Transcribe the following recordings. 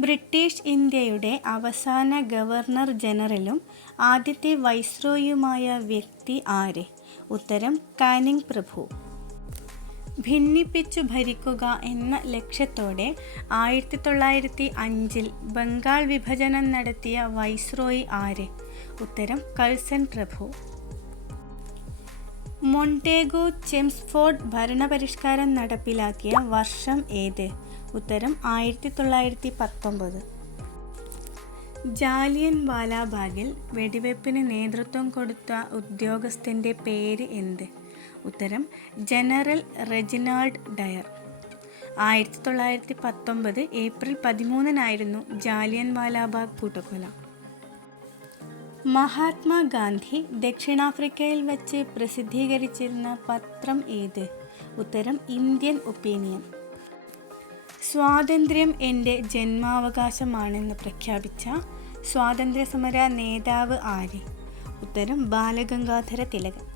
British ഇന്ത്യയുടെ അവസാന governor ജനറലും ആദ്യത്തെ വൈസ്രോയിയുമായ വ്യക്തി ആര്? ഉത്തരം കാനിങ് പ്രഭു. ഭിന്നിപ്പിച്ചു ഭരിക്കുക എന്ന ലക്ഷ്യത്തോടെ ആയിരത്തി തൊള്ളായിരത്തി അഞ്ചിൽ ബംഗാൾ വിഭജനം നടത്തിയ വൈസ്രോയി ആര്? ഉത്തരം കൾസൺ പ്രഭു. മൊണ്ടേഗോ ചെംസ്ഫോർഡ് ഭരണപരിഷ്കാരം നടപ്പിലാക്കിയ വർഷം ഏത്? ഉത്തരം ആയിരത്തി തൊള്ളായിരത്തി പത്തൊമ്പത് ജാലിയൻ വാലാബാഗിൽ വെടിവെപ്പിന് നേതൃത്വം കൊടുത്ത ഉദ്യോഗസ്ഥന്റെ പേര് എന്ത്? ഉത്തരം ജനറൽ റെജിനാൾഡ് ഡയർ. ആയിരത്തി തൊള്ളായിരത്തി പത്തൊമ്പത് ഏപ്രിൽ പതിമൂന്നിനായിരുന്നു ജാലിയൻ വാലാബാഗ് കൂട്ടക്കൊല മഹാത്മാഗാന്ധി ദക്ഷിണാഫ്രിക്കയിൽ വച്ച് പ്രസിദ്ധീകരിച്ചിരുന്ന പത്രം ഏത്? ഉത്തരം ഇന്ത്യൻ ഒപ്പീനിയൻ. സ്വാതന്ത്ര്യം എന്റെ ജന്മാവകാശമാണെന്ന് പ്രഖ്യാപിച്ച സ്വാതന്ത്ര്യ സമര നേതാവ് ആര്? ഉത്തരം ബാലഗംഗാധര തിലകൻ.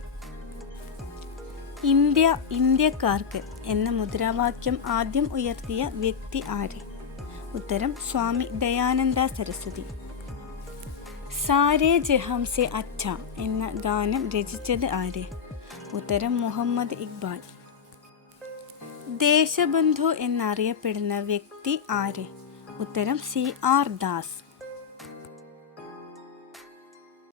ഇന്ത്യ ഇന്ത്യക്കാർക്ക് എന്ന മുദ്രാവാക്യം ആദ്യം ഉയർത്തിയ വ്യക്തി ആര്? ഉത്തരം സ്വാമി ദയാനന്ദ സരസ്വതി. സാരേ ജഹാംസെ അച്ഛ എന്ന ഗാനം രചിച്ചത് ആര്? ഉത്തരം മുഹമ്മദ് ഇക്ബാൽ. ദേശബന്ധു എന്നറിയപ്പെടുന്ന വ്യക്തി ആര്? ഉത്തരം സി ആർ ദാസ്.